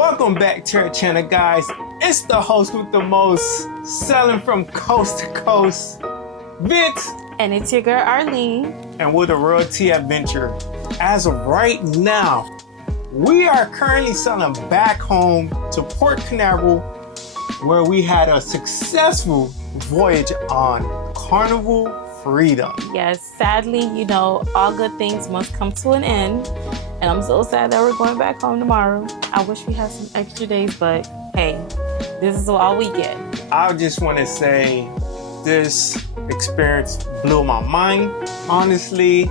Welcome back to our channel, guys. It's the host with the most, selling from coast to coast, Vince. And it's your girl, Arlene. And we're the Real Tea Adventure. As of right now, we are currently selling back home to Port Canaveral, where we had a successful voyage on Carnival Freedom. Yes, sadly, you know, all good things must come to an end. And I'm so sad that we're going back home tomorrow. I wish we had some extra days, but hey, this is all we get. I just want to say this experience blew my mind, honestly,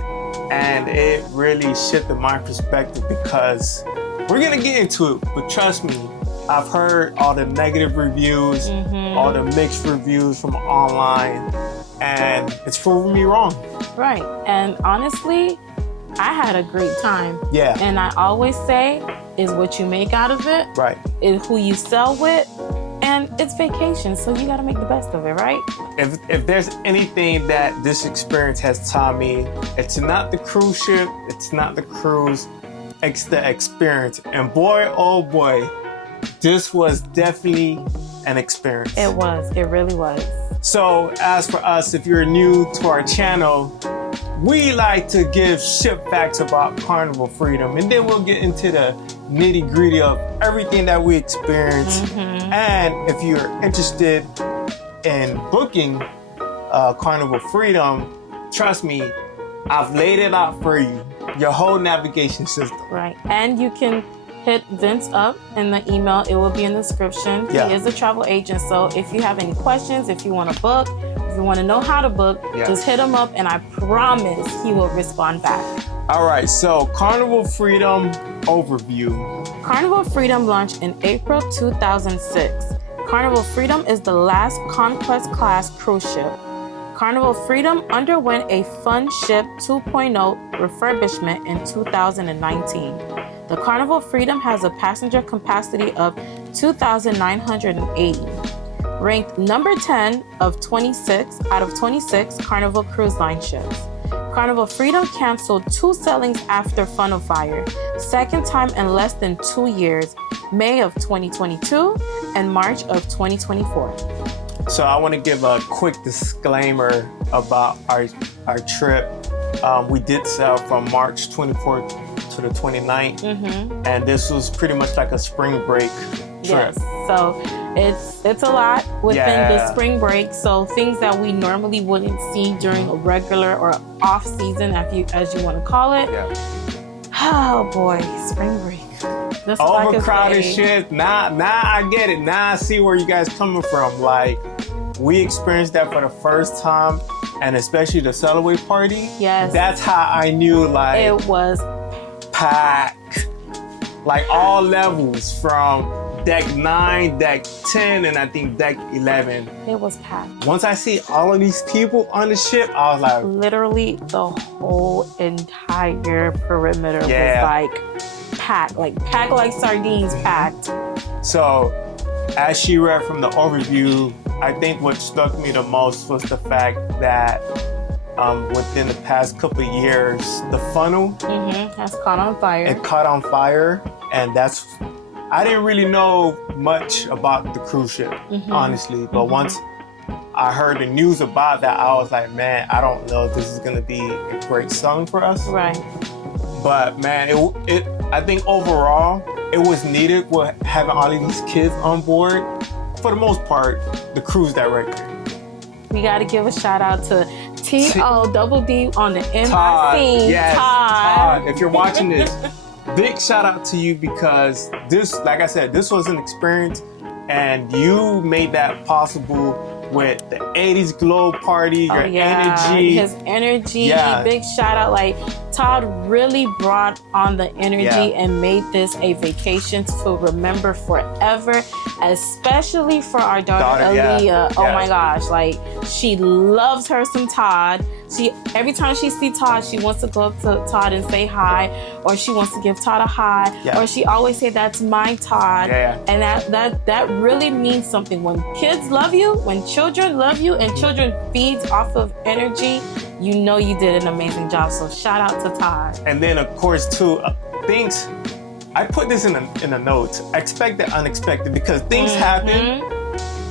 and it really shifted my perspective because we're going to get into it, but trust me, I've heard all the negative reviews, all the mixed reviews from online, and it's proven me wrong. Right, and honestly, I had a great time. Yeah. And I always say, is what you make out of it. Right. Is who you sell with. And it's vacation, so you got to make the best of it, right? If there's anything that this experience has taught me, it's not the cruise ship, it's not the cruise, it's the experience. And boy, oh boy, this was definitely an experience. It was. It really was. So as for us, if you're new to our channel, we like to give ship facts about Carnival Freedom, and then we'll get into the nitty gritty of everything that we experienced. And if you're interested in booking Carnival Freedom, trust me, I've laid it out for you, your whole navigation system. Right, and you can hit Vince up in the email. It will be in the description. Yeah. He is a travel agent, so if you have any questions, if you want to book, if you want to know how to book, just hit him up and I promise he will respond back. All right, so Carnival Freedom overview. Carnival Freedom launched in April 2006. Carnival Freedom is the last Conquest class cruise ship. Carnival Freedom underwent a Fun Ship 2.0 refurbishment in 2019. The Carnival Freedom has a passenger capacity of 2,980. Ranked number 10 of 26 out of 26 Carnival Cruise Line ships. Carnival Freedom canceled 2 sailings after funnel fire, second time in less than 2 years, May of 2022 and March of 2024. So I want to give a quick disclaimer about our trip. We did sail from March 24th to the 29th, and this was pretty much like a spring break trip. Yes, so it's a lot within the spring break. So things that we normally wouldn't see during a regular or off season, as you want to call it. Oh boy, spring break. That's overcrowded shit. Nah, I get it. Now I see where you guys coming from. Like, we experienced that for the first time, and especially the Celebrate party. Yes. That's how I knew, like, it was packed. Like all levels from deck 9, deck 10, and I think deck 11. It was packed. Once I see all of these people on the ship, I was like, literally the whole entire perimeter was like packed like sardines packed. So as she read from the overview, I think what struck me the most was the fact that within the past couple of years, the funnel has caught on fire. It caught on fire, and I didn't really know much about the cruise ship, honestly. But once I heard the news about that, I was like, man, I don't know if this is gonna be a great selling for us. Right. But man, I think overall, it was needed with having all of these kids on board. For the most part, the cruise director. We got to give a shout out to T-O-double-D on the MIC. Yes, Todd. If you're watching this, big shout out to you, because this, like I said, this was an experience, and you made that possible with the 80s glow party, your energy. His energy, big shout out. Like, Todd really brought on the energy and made this a vacation to remember forever, especially for our daughter Aaliyah. Oh my gosh, like, she loves her some Todd. Every time she sees Todd, she wants to go up to Todd and say hi, or she wants to give Todd a hi, or she always say, "That's my Todd." And that really means something. When kids love you, when children love you, and children feeds off of energy, you know you did an amazing job. So shout out to Todd. And then of course too, thanks I put this in the notes. Expect the unexpected, because things happen,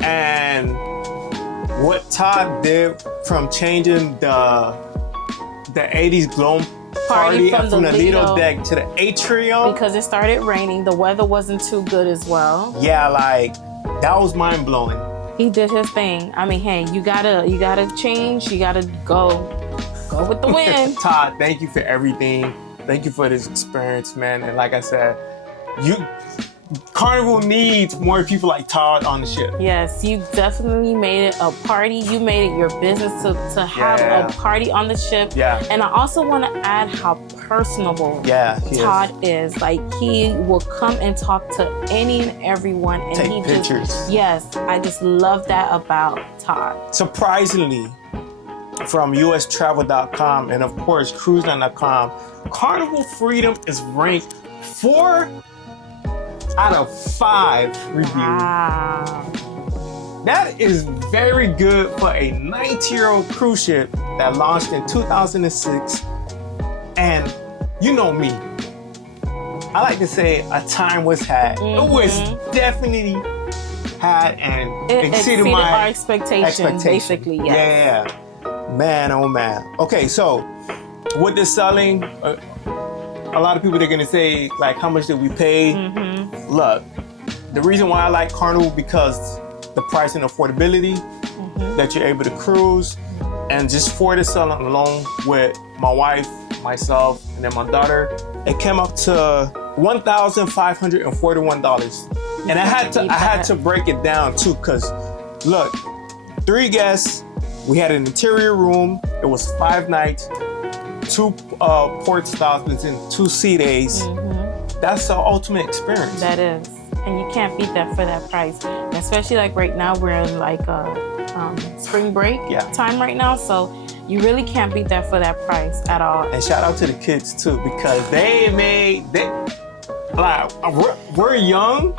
and what Todd did from changing the 80s glow party from the Lido deck to the atrium, because it started raining. The weather wasn't too good as well. Yeah, like that was mind blowing. He did his thing. I mean, hey, you gotta change. You gotta go with the wind. Todd, thank you for everything. Thank you for this experience, man. And like I said, Carnival needs more people like Todd on the ship. Yes, you definitely made it a party. You made it your business to have a party on the ship. Yeah. And I also want to add how personable Todd is. Like, he will come and talk to any and everyone. And take pictures. I just love that about Todd. Surprisingly, from ustravel.com and of course cruiseline.com, Carnival Freedom is ranked 4 out of 5 reviews. Wow. That is very good for a 19-year-old cruise ship that launched in 2006. And you know me, I like to say a time was had. It was definitely had and It exceeded my our expectations, basically. Yes. Yeah. Man, oh man. Okay, so with this selling, a lot of people, they're gonna say, like, how much did we pay? Look, the reason why I like Carnival, because the price and affordability that you're able to cruise, and just for the selling alone with my wife, myself, and then my daughter, it came up to $1,541. And I had to break it down too, because look, 3 guests, we had an interior room, it was 5 nights, 2 port stops, and 2 sea days. That's the ultimate experience. That is. And you can't beat that for that price. And especially like right now, we're in like spring break time right now. So you really can't beat that for that price at all. And shout out to the kids too, because we're young,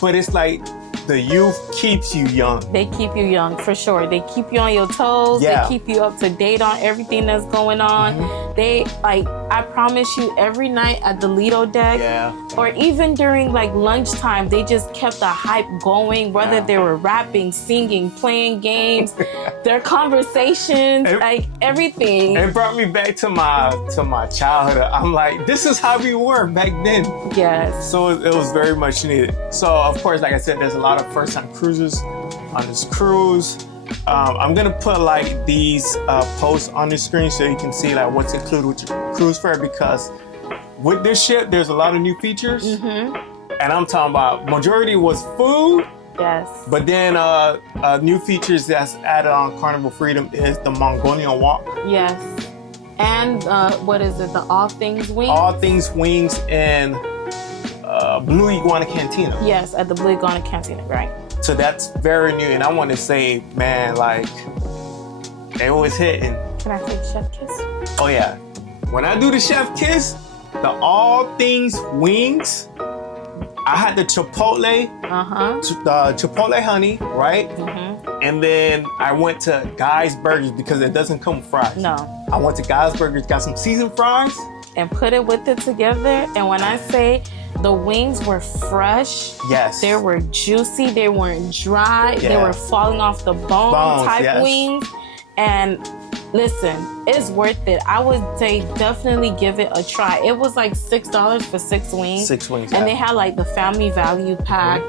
but it's like the youth keeps you young. They keep you young, for sure. They keep you on your toes. They keep you up to date on everything that's going on. They, like, I promise you, every night at the Lido deck, or even during like lunchtime, they just kept the hype going, whether they were rapping, singing, playing games, their conversations, like everything. It brought me back to my childhood. I'm like, this is how we were back then. Yes. So it was very much needed. So of course, like I said, there's a lot of first-time cruisers on this cruise. I'm gonna put like these posts on the screen so you can see like what's included with your cruise fare, because with this ship there's a lot of new features, and I'm talking about majority was food. Yes. But then new features that's added on Carnival Freedom is the Mongolian walk. Yes. And what is it? The All Things Wings. All Things Wings in Blue Iguana Cantina. Yes, at the Blue Iguana Cantina, right. So that's very new, and I want to say, man, like, it was hitting. Can I take chef kiss? Oh yeah. When I do the chef kiss, the All Things Wings, I had the Chipotle, the Chipotle honey, right? And then I went to Guy's Burgers because it doesn't come with fries. No. I went to Guy's Burgers, got some seasoned fries. And put it with it together. And when I say the wings were fresh, they were juicy, they weren't dry, they were falling off the bone type wings. And listen, it's worth it. I would say definitely give it a try. It was like $6 for 6 wings. 6 wings. And they had like the family value pack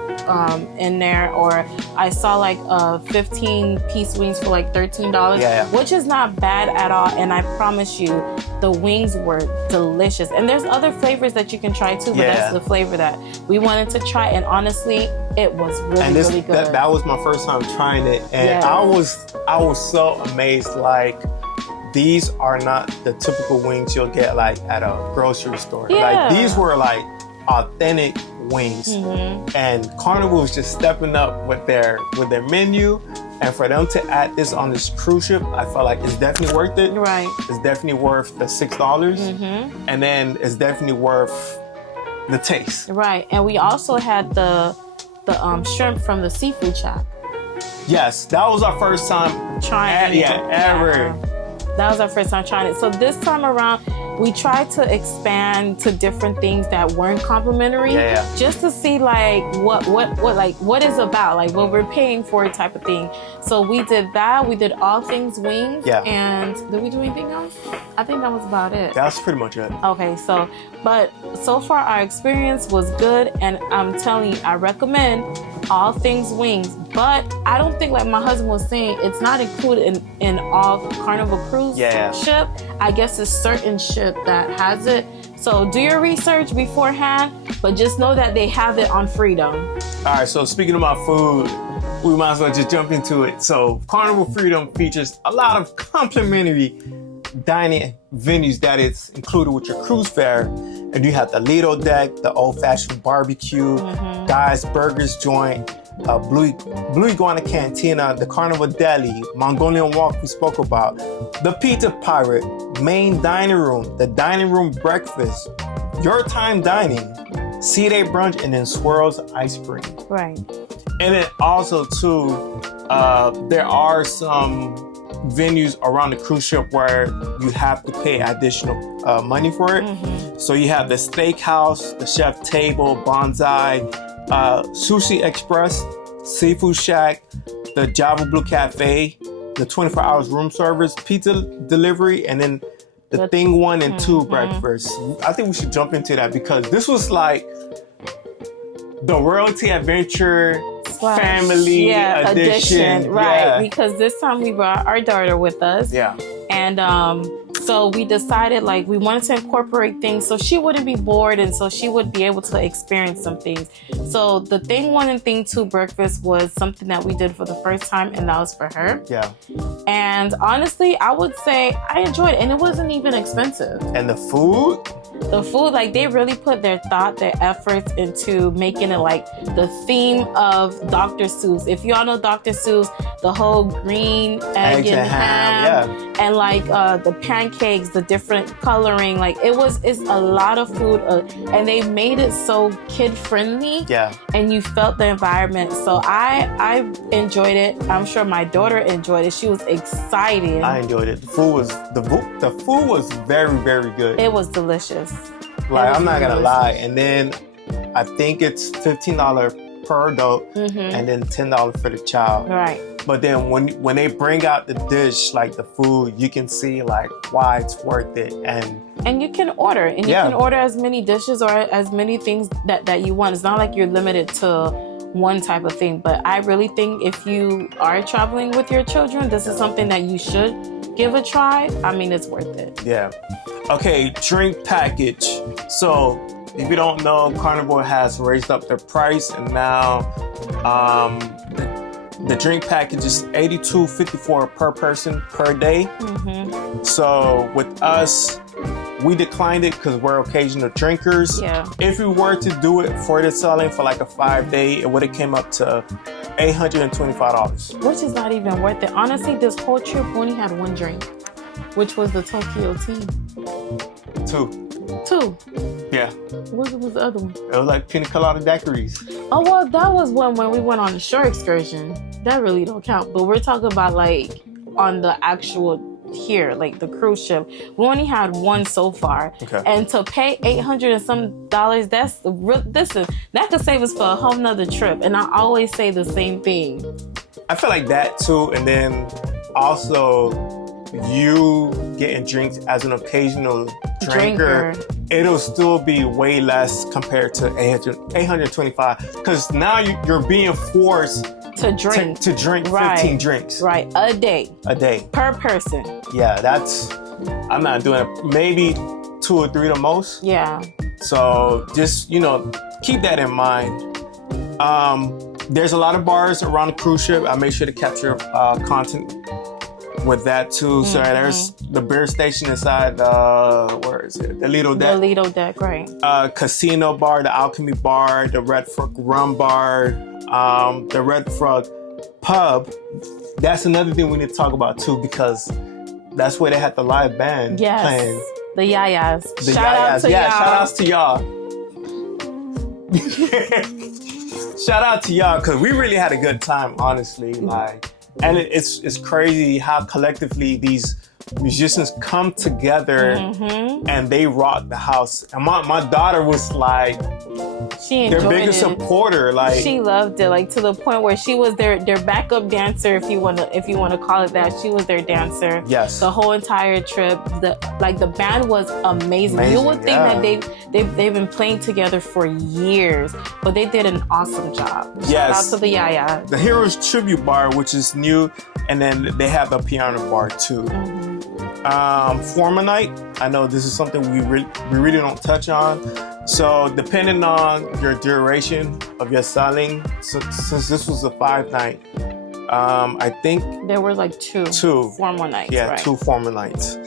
in there, or I saw like 15-piece wings for like $13, which is not bad at all. And I promise you, the wings were delicious. And there's other flavors that you can try too, but that's the flavor that we wanted to try. And honestly, it was really good. That was my first time trying it, and I was so amazed. Like, these are not the typical wings you'll get like at a grocery store. Like, these were like authentic wings, and Carnival was just stepping up with their menu. And for them to add this on this cruise ship, I felt like it's definitely worth it. Right. It's definitely worth the $6, and then it's definitely worth the taste. Right. And we also had the shrimp from the seafood shack. Yes, that was our first time trying it. ever. That was our first time trying it. So this time around, we tried to expand to different things that weren't complimentary, just to see like what is about, like what we're paying for type of thing. So we did that. We did all things wings. And did we do anything else? I think that was about it. That's pretty much it. Okay, but so far our experience was good, and I'm telling you, I recommend all things wings. But I don't think, like my husband was saying, it's not included in all Carnival cruise ship. I guess it's certain ship that has it. So do your research beforehand, but just know that they have it on Freedom. All right, so speaking about food, we might as well just jump into it. So Carnival Freedom features a lot of complimentary dining venues that is included with your cruise fare. And you have the Lido Deck, the old-fashioned barbecue, Guy's Burgers joint, Blue Iguana Cantina, the Carnival Deli, Mongolian Walk we spoke about, the Pizza Pirate, main dining room, the dining room breakfast, your time dining, C-Day brunch, and then Swirls ice cream. Right. And then also too, there are some venues around the cruise ship where you have to pay additional money for it. So you have the Steakhouse, the Chef Table, Bonsai, Sushi Express, Seafood Shack, the Java Blue Cafe, the 24 hours room service, pizza delivery, and then the Thing 1 and 2 breakfast. I think we should jump into that because this was like the Royalty Adventure Family edition. Right, because this time we brought our daughter with us. Yeah. And so we decided like we wanted to incorporate things so she wouldn't be bored and so she would be able to experience some things. So the Thing 1 and Thing 2 breakfast was something that we did for the first time, and that was for her. Yeah. And honestly, I would say I enjoyed it, and it wasn't even expensive. And the food? The food, like they really put their thought, their efforts into making it like the theme of Dr. Seuss. If y'all know Dr. Seuss, the whole green egg and ham, and like the pancakes, the different coloring, like it's a lot of food, and they made it so kid friendly. Yeah. And you felt the environment. So I enjoyed it. I'm sure my daughter enjoyed it. She was excited. I enjoyed it. The food was very, very good. It was delicious. Like, I'm not gonna lie. And then I think it's $15 per adult, and then $10 for the child. Right. But then when they bring out the dish, like the food, you can see like why it's worth it. And you can order, and you can order as many dishes or as many things that you want. It's not like you're limited to one type of thing. But I really think if you are traveling with your children, this is something that you should give a try. I mean, it's worth it. Yeah. Okay, drink package. So if you don't know, Carnival has raised up their price, and now the drink package is $82.54 per person per day. So with us, we declined it because we're occasional drinkers. Yeah. If we were to do it for the selling for like a 5-day, it would have came up to $825. Which is not even worth it. Honestly, this whole trip we only had one drink, which was the Tokyo tea. Two. Yeah. What was the other one? It was like pina colada daiquiris. Oh, well, that was when we went on the shore excursion. That really don't count. But we're talking about like on the actual here, like the cruise ship. We only had one so far. Okay. And to pay $800 and some, that could save us for a whole nother trip. And I always say the same thing. I feel like that too. And then also you getting drinks as an occasional drinker, it'll still be way less compared to $825, because now you're being forced to drink 15 drinks. Right, a day per person. Yeah, I'm not doing it. Maybe 2 or 3 the most. Yeah. So just, keep that in mind. There's a lot of bars around the cruise ship. I make sure to capture content with that too. So there's the beer station inside where is it? The Lido Deck. The Lido Deck, right. Casino bar, the Alchemy bar, the Red Frog Rum bar, the Red Frog Pub. That's another thing we need to talk about too, because that's where they had the live band playing. The Yayas. Shout out to y'all. Shout outs to y'all. Shout out to y'all, because we really had a good time, honestly. And it's crazy how collectively these musicians come together and they rock the house. And my daughter was like, she enjoyed their biggest supporter. Like, she loved it, like to the point where she was their backup dancer, if you want to call it that. She was their dancer. Yes. The whole entire trip. The band was amazing. You would think that they've been playing together for years, but they did an awesome job. Yes. Shout out to the Yaya. The Heroes Tribute Bar, which is new, and then they have the piano bar too. Forma night. I know this is something we really don't touch on. So depending on your duration of your selling, since this was a 5-night, I think there were like two formal nights. Yeah, right? 2 formal nights.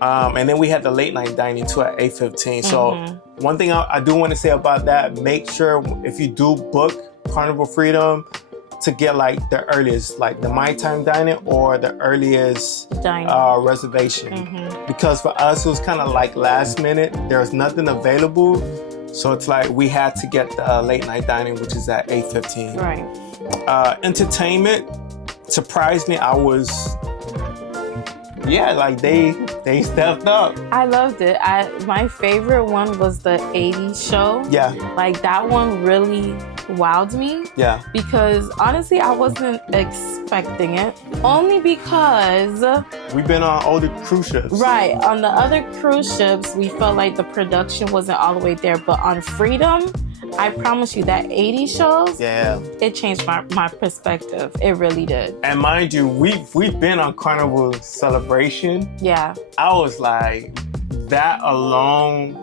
And then we had the late night dining too at 8:15. So one thing I do want to say about that, make sure if you do book Carnival Freedom to get like the earliest, like the My Time dining or the earliest reservation. Because for us, it was kind of like last minute. There was nothing available. So it's like we had to get the late night dining, which is at 8:15. Right. Entertainment, surprisingly, I was, like they stepped up. I loved it. My favorite one was the 80s show. Yeah. Like that one really wowed me. Yeah. Because honestly, I wasn't expecting it. Only because we've been on older cruise ships. Right. On the other cruise ships, we felt like the production wasn't all the way there. But on Freedom, I promise you that 80s shows, it changed my perspective. It really did. And mind you, we've been on Carnival Celebration. Yeah. I was like, that alone,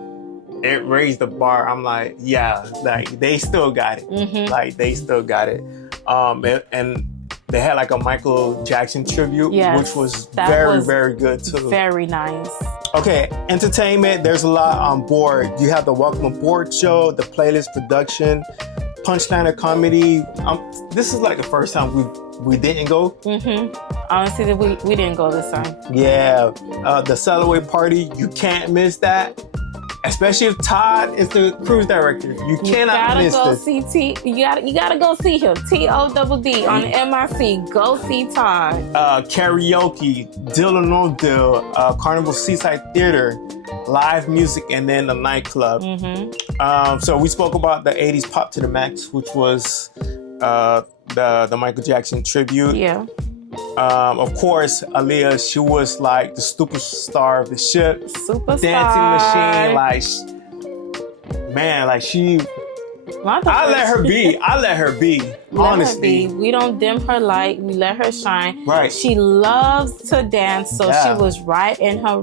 it raised the bar. I'm like, like they still got it. Like they still got it. And they had like a Michael Jackson tribute, which was very good too. Very nice. Okay, entertainment, there's a lot on board. You have the Welcome Aboard show, the playlist production, Punchliner comedy. This is like the first time we didn't go. Honestly, we didn't go this time. Yeah, the Cellaway party, you can't miss that. Especially if Todd is the cruise director. You cannot miss this. You gotta go see him. TODD on the MIC. Go see Todd. Karaoke, Deal or No Deal, Carnival Seaside Theater, live music, and then the nightclub. So we spoke about the 80s Pop to the Max, which was the Michael Jackson tribute. Yeah. Of course, Aaliyah, she was like the superstar of the ship. Superstar. Dancing machine, like she... I let her be. Honestly. We don't dim her light. We let her shine. Right. She loves to dance, so she was right in her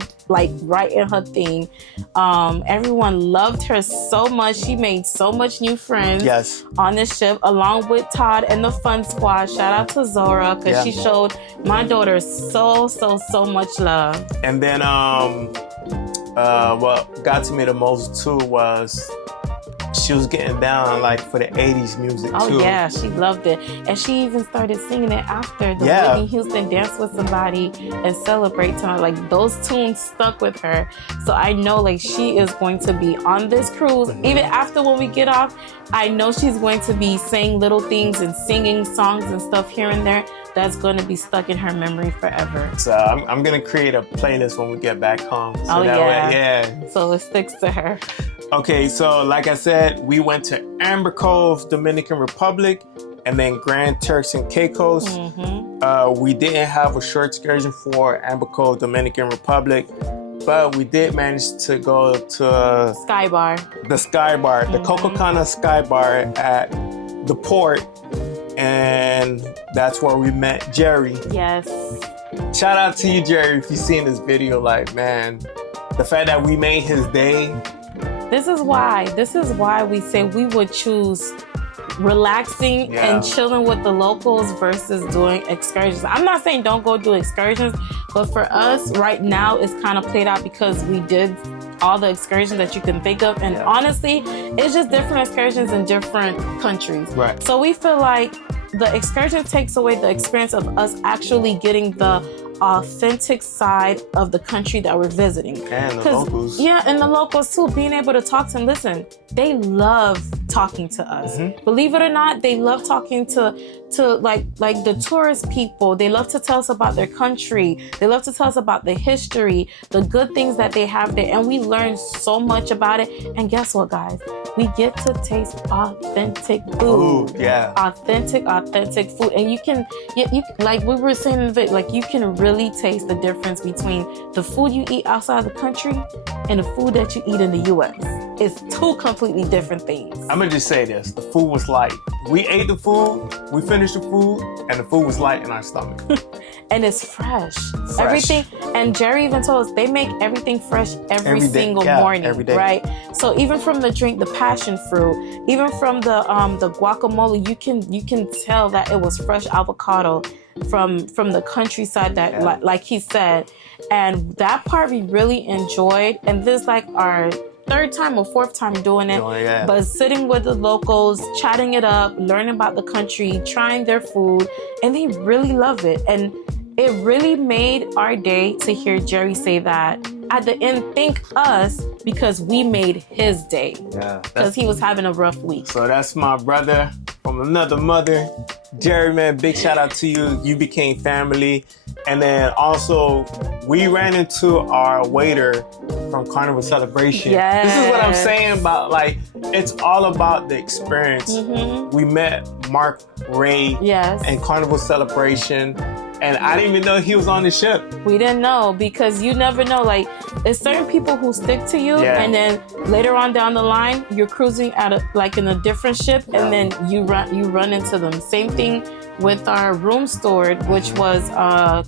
theme. Everyone loved her so much. She made so much new friends on this ship, along with Todd and the Fun Squad. Shout out to Zora, because she showed my daughter so much love. And then what got to me the most too was she was getting down like for the 80s music too. Oh yeah, she loved it. And she even started singing it after the Whitney Houston Dance with Somebody and Celebrate Tonight. Like those tunes stuck with her. So I know like she is going to be on this cruise. Even after when we get off, I know she's going to be saying little things and singing songs and stuff here and there. That's going to be stuck in her memory forever. So I'm going to create a playlist when we get back home. So So it sticks to her. Okay, so like I said, we went to Amber Cove, Dominican Republic, and then Grand Turks and Caicos. We didn't have a short excursion for Amber Cove, Dominican Republic, but we did manage to go to Sky Bar. The Sky Bar, the Cococana Sky Bar at the port. And that's where we met Jerry. Yes. Shout out to you, Jerry, if you've seen this video. Like, man, the fact that we made his day. This is why we say we would choose relaxing and chilling with the locals versus doing excursions. I'm not saying don't go do excursions, but for us right now it's kind of played out because we did all the excursions that you can think of, and honestly it's just different excursions in different countries. Right. So we feel like the excursion takes away the experience of us actually getting the authentic side of the country that we're visiting. And the locals. Yeah, and the locals too, being able to talk to them. Listen, they love talking to us. Believe it or not, they love talking to like the tourist people. They love to tell us about their country. They love to tell us about the history, the good things that they have there, and we learn so much about it. And guess what, guys? We get to taste authentic food. Yeah. Authentic food. And you can like we were saying, like you can really taste the difference between the food you eat outside of the country and the food that you eat in the US. It's two completely different things. I'm gonna just say this: the food was light. We ate the food, we finished the food, and the food was light in our stomach. And it's fresh. Everything. And Jerry even told us they make everything fresh every single morning, every day. right? So even from the drink, the passion fruit, even from the guacamole, you can tell that it was fresh avocado from the countryside that like he said. And that part we really enjoyed. And this is like our third time or fourth time doing it. But sitting with the locals, chatting it up, learning about the country, trying their food, and they really love it. And it really made our day to hear Jerry say that at the end, thank us because we made his day. Yeah. Because he was having a rough week. So that's my brother from another mother. Jerry, man, big shout out to you. You became family. And then also, we ran into our waiter from Carnival Celebration. Yes. This is what I'm saying about, like, it's all about the experience. We met Mark Ray and Carnival Celebration. And I didn't even know he was on the ship. We didn't know because you never know. Like, there's certain people who stick to you, and then later on down the line, you're cruising in a different ship, and then you run into them. Same thing with our room steward, which was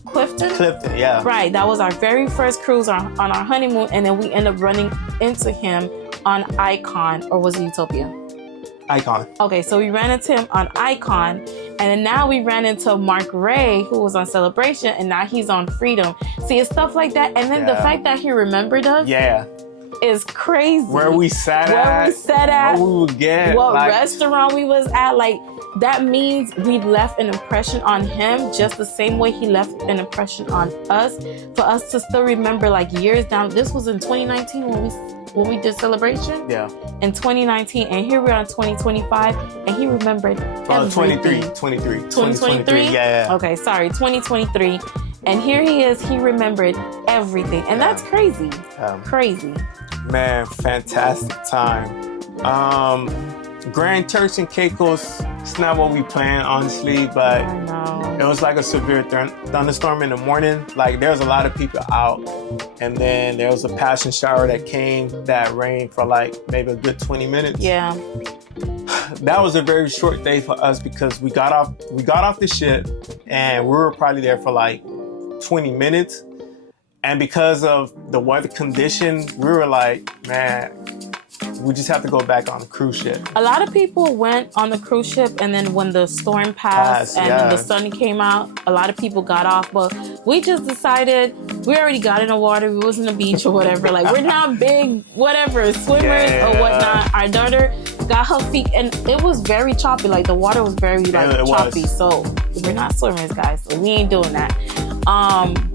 Clifton. Clifton, yeah. Right, that was our very first cruise on our honeymoon, and then we ended up running into him on Icon, or was it Utopia? Icon. Okay, so we ran into him on Icon, and then now we ran into Mark Ray, who was on Celebration, and now he's on Freedom. See, it's stuff like that, and then the fact that he remembered us is crazy. Where we sat at, what we would get, what restaurant we was at, like, that means we left an impression on him just the same way he left an impression on us. For us to still remember, like, years down, this was in 2019 when we did Celebration. Yeah. In 2019, and here we are in 2025, and he remembered everything. 2023? Yeah. Okay, sorry, 2023. And here he is, he remembered everything. And that's crazy. Crazy. Man, fantastic time. Grand Turks and Caicos, it's not what we planned, honestly, but it was like a severe thunderstorm in the morning. Like, there was a lot of people out, and then there was a passing shower that came that rained for like maybe a good 20 minutes. Yeah. That was a very short day for us because we got off the ship, and we were probably there for like 20 minutes. And because of the weather condition, we were like, man, we just have to go back on the cruise ship. A lot of people went on the cruise ship, and then when the storm passed and when the sun came out, a lot of people got off. But we just decided, we already got in the water. We was in the beach or whatever. Like, we're not big, whatever, swimmers or whatnot. Our daughter got her feet, and it was very choppy. Like, the water was very choppy. So we're not swimmers, guys. So we ain't doing that.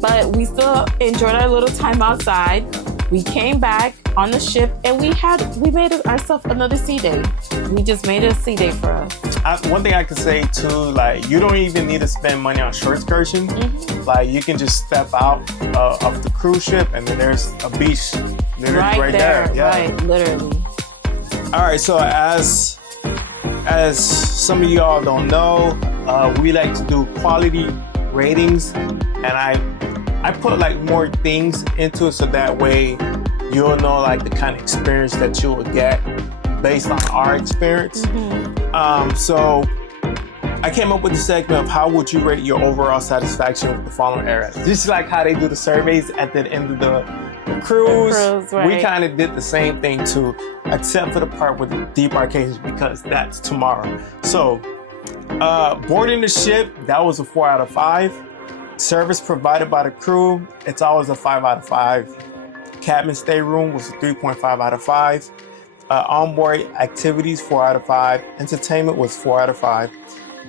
But we still enjoyed our little time outside. We came back on the ship, and we made ourselves another sea day. We just made it a sea day for us. One thing I could say too, like, you don't even need to spend money on shore excursion. Like, you can just step out of the cruise ship, and then there's a beach literally right there. Yeah. Right, literally. All right, so as some of y'all don't know, we like to do quality ratings, and I put like more things into it so that way you'll know like the kind of experience that you will get based on our experience. So I came up with the segment of how would you rate your overall satisfaction with the following areas. Just like how they do the surveys at the end of the cruise, we kind of did the same thing too, except for the part with the debarkations because that's tomorrow. So boarding the ship, that was a 4 out of 5. Service provided by the crew, it's always a 5 out of 5. Cabin stay room was a 3.5 out of 5. Onboard activities, 4 out of 5. Entertainment was 4 out of 5.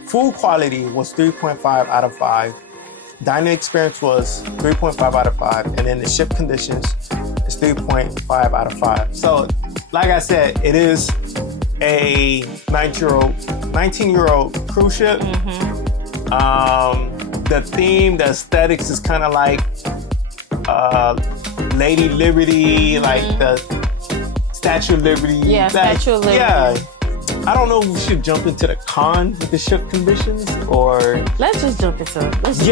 Food quality was 3.5 out of 5. Dining experience was 3.5 out of 5. And then the ship conditions is 3.5 out of 5. So, like I said, it is a 19-year-old cruise ship. The theme, the aesthetics is kind of like Lady Liberty, like the Statue of Liberty. Yeah, Statue of Liberty. Yeah. I don't know if we should jump into the cons with the ship conditions or... Let's just jump into it. Let's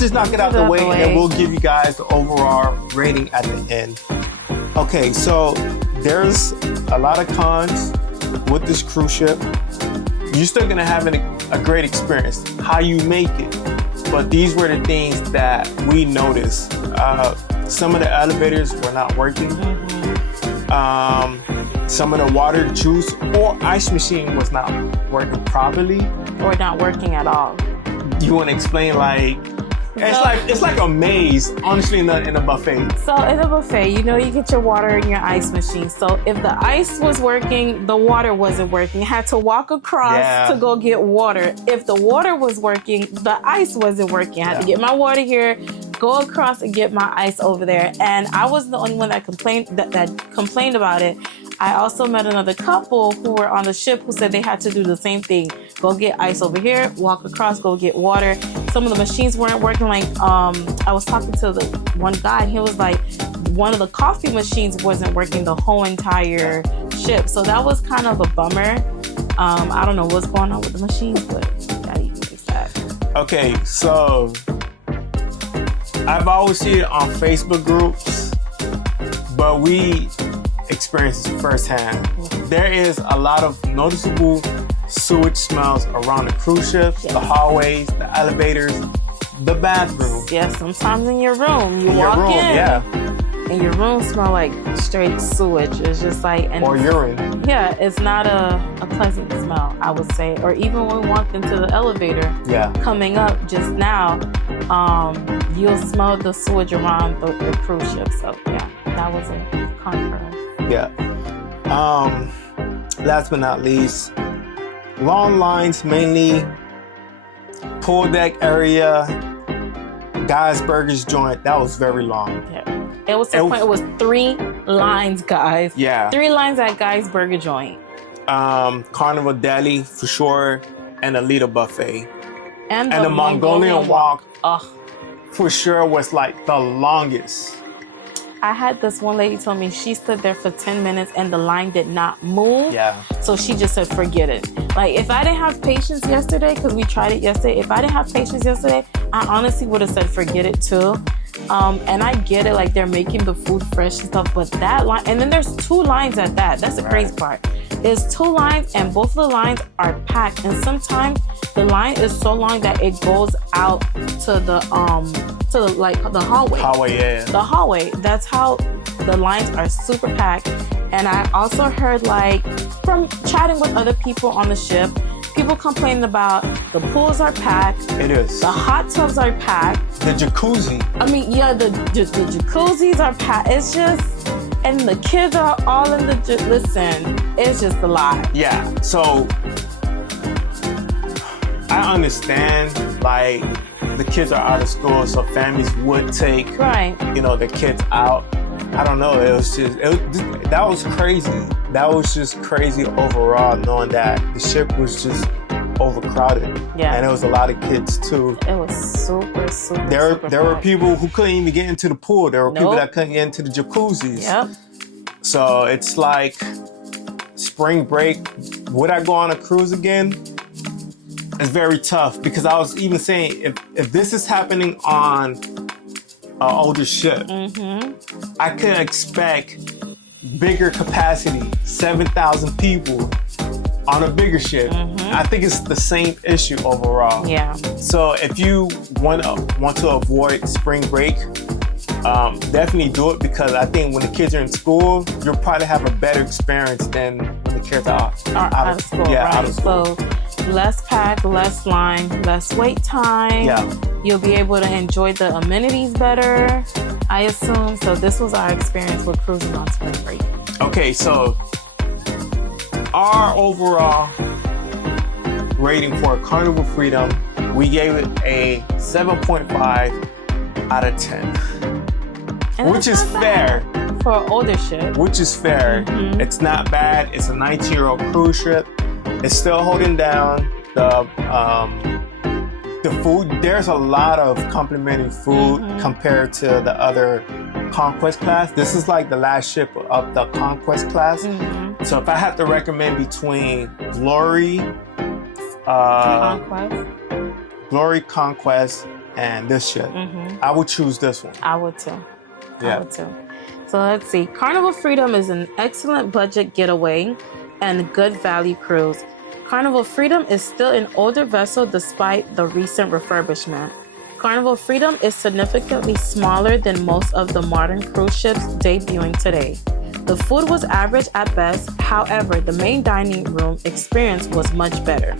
just knock it out the way, and then we'll give you guys the overall rating at the end. Okay, so there's a lot of cons with this cruise ship. You're still gonna have a great experience, how you make it. But these were the things that we noticed. Some of the elevators were not working. Some of the water, juice, or ice machine was not working properly. Or not working at all. You want to explain, like, it's like a maze, honestly, in a buffet. So in a buffet, you know, you get your water in your ice machine. So if the ice was working, the water wasn't working. You had to walk across to go get water. If the water was working, the ice wasn't working. I had to get my water here, go across and get my ice over there. And I wasn't the only one that complained about it. I also met another couple who were on the ship who said they had to do the same thing. Go get ice over here, walk across, go get water. Some of the machines weren't working. Like, I was talking to the one guy, and he was like, one of the coffee machines wasn't working the whole entire ship. So that was kind of a bummer. I don't know what's going on with the machines, but gotta fix that. Okay, so I've always seen it on Facebook groups, but we experienced this firsthand. There is a lot of noticeable sewage smells around the cruise ships, the hallways, the elevators, the bathrooms. Yeah, sometimes in your room, you walk in, and your room smell like straight sewage. It's just like, or urine. Yeah, it's not a pleasant smell, I would say. Or even when we walked into the elevator, coming up just now, you'll smell the sewage around the cruise ship. So yeah, that was a con for us. Yeah. Last but not least, long lines, mainly pool deck area, Guys Burgers joint. That was very long. Yeah. It was to the point, it was 3 lines, guys. Yeah. 3 lines at Guys Burger joint. Carnival Deli for sure, and Alita Buffet. And the Mongolian Walk. For sure was like the longest. I had this one lady tell me she stood there for 10 minutes and the line did not move. Yeah. So she just said, forget it. Like, if I didn't have patience yesterday, because we tried it yesterday, if I didn't have patience yesterday, I honestly would have said, forget it too. And I get it, like, they're making the food fresh and stuff, but that line, and then there's 2 lines at that. That's the crazy part. There's 2 lines and both of the lines are packed. And sometimes the line is so long that it goes out to the hallway. The hallway. That's how the lines are super packed. And I also heard, like, from chatting with other people on the ship, people complaining about the pools are packed. It is. The hot tubs are packed. The jacuzzi. I mean, yeah, the jacuzzis are packed. It's just, and the kids are all in the, listen, it's just a lot. Yeah, so I understand, like, the kids are out of school, so families would take, the kids out. I don't know, that was crazy. That was just crazy overall, knowing that the ship was just overcrowded. Yeah. And there was a lot of kids too. It was super There were people who couldn't even get into the pool. There were people that couldn't get into the jacuzzis. Yep. So it's like spring break. Would I go on a cruise again? It's very tough, because I was even saying, if this is happening on an older ship, I could expect bigger capacity, 7,000 people on a bigger ship. I think it's the same issue overall. Yeah. So if you want to avoid spring break, definitely do it, because I think when the kids are in school, you'll probably have a better experience than when the kids are out of school. Yeah, out of school. So less pack, less line, less wait time. Yeah. You'll be able to enjoy the amenities better, I assume. So this was our experience with cruising on spring break. Okay, so our overall rating for Carnival Freedom, we gave it a 7.5 out of 10. which is fair. For an older ship. Which is fair. It's not bad. It's a 19-year-old cruise ship. It's still holding down the food. There's a lot of complimentary food compared to the other Conquest class. This is like the last ship of the Conquest class. So if I have to recommend between Glory, Conquest, and this ship, I would choose this one. I would too. Yeah. I would too. So let's see. Carnival Freedom is an excellent budget getaway and good value cruise. Carnival Freedom is still an older vessel despite the recent refurbishment. Carnival Freedom is significantly smaller than most of the modern cruise ships debuting today. The food was average at best, however, the main dining room experience was much better.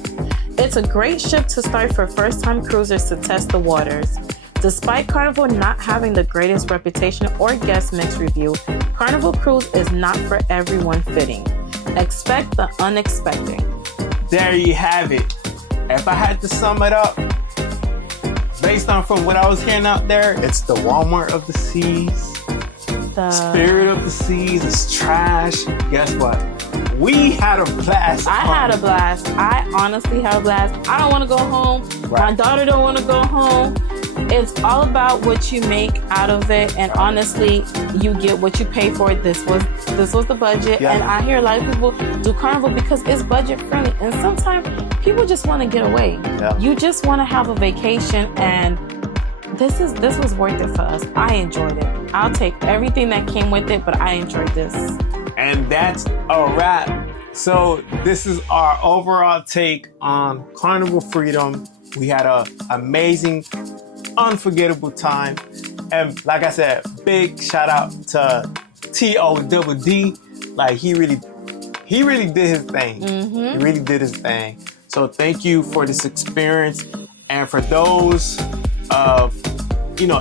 It's a great ship to start for first-time cruisers to test the waters. Despite Carnival not having the greatest reputation or guest mix review, Carnival Cruise is not for everyone fitting. Expect the unexpected. There you have it. If I had to sum it up, based on from what I was hearing out there, it's the Walmart of the seas. The Spirit of the seas is trash. Guess what? We had a blast. I had a blast. I honestly had a blast. I don't want to go home. Right. My daughter don't want to go home. It's all about what you make out of it, and honestly, you get what you pay for. This was the budget, and I hear a lot of people do Carnival because it's budget friendly, and sometimes people just want to get away. You just want to have a vacation, and this was worth it for us. I enjoyed it. I'll take everything that came with it, but I enjoyed this. And that's a wrap. So this is our overall take on Carnival Freedom. We had an amazing, unforgettable time. And like I said, big shout out to TODD. Like he really did his thing. He really did his thing. So thank you for this experience. And for those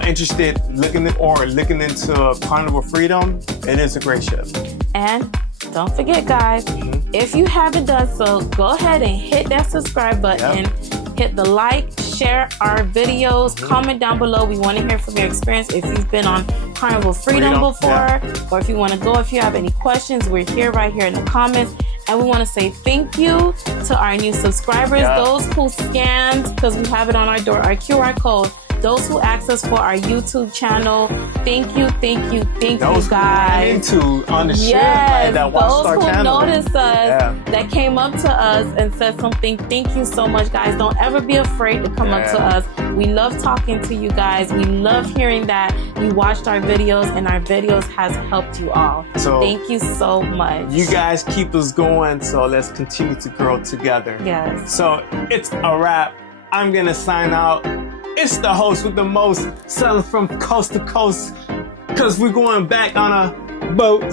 interested looking into Carnival Freedom, it is a great ship. And don't forget, guys, if you haven't done so, go ahead and hit that subscribe button. Hit the like, share our videos, comment down below. We want to hear from your experience. If you've been on Carnival Freedom before, or if you want to go, if you have any questions, we're here right here in the comments. And we want to say thank you to our new subscribers, those who scanned, because we have it on our door, our QR code. Those who access for our YouTube channel, thank you guys. On the ship, like that those who channel. Noticed us, that came up to us and said something. Thank you so much, guys. Don't ever be afraid to come up to us. We love talking to you guys. We love hearing that you watched our videos and our videos has helped you all. So thank you so much. You guys keep us going, so let's continue to grow together. Yes. So it's a wrap. I'm gonna sign out. It's the host with the most, selling from coast to coast, because we're going back on a boat.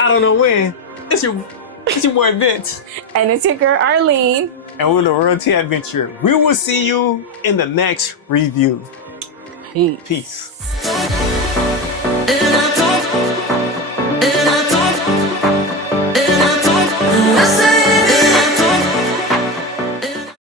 I don't know when. It's your boy Vince. And it's your girl Arlene. And we're the Royalty Adventure. We will see you in the next review. Peace.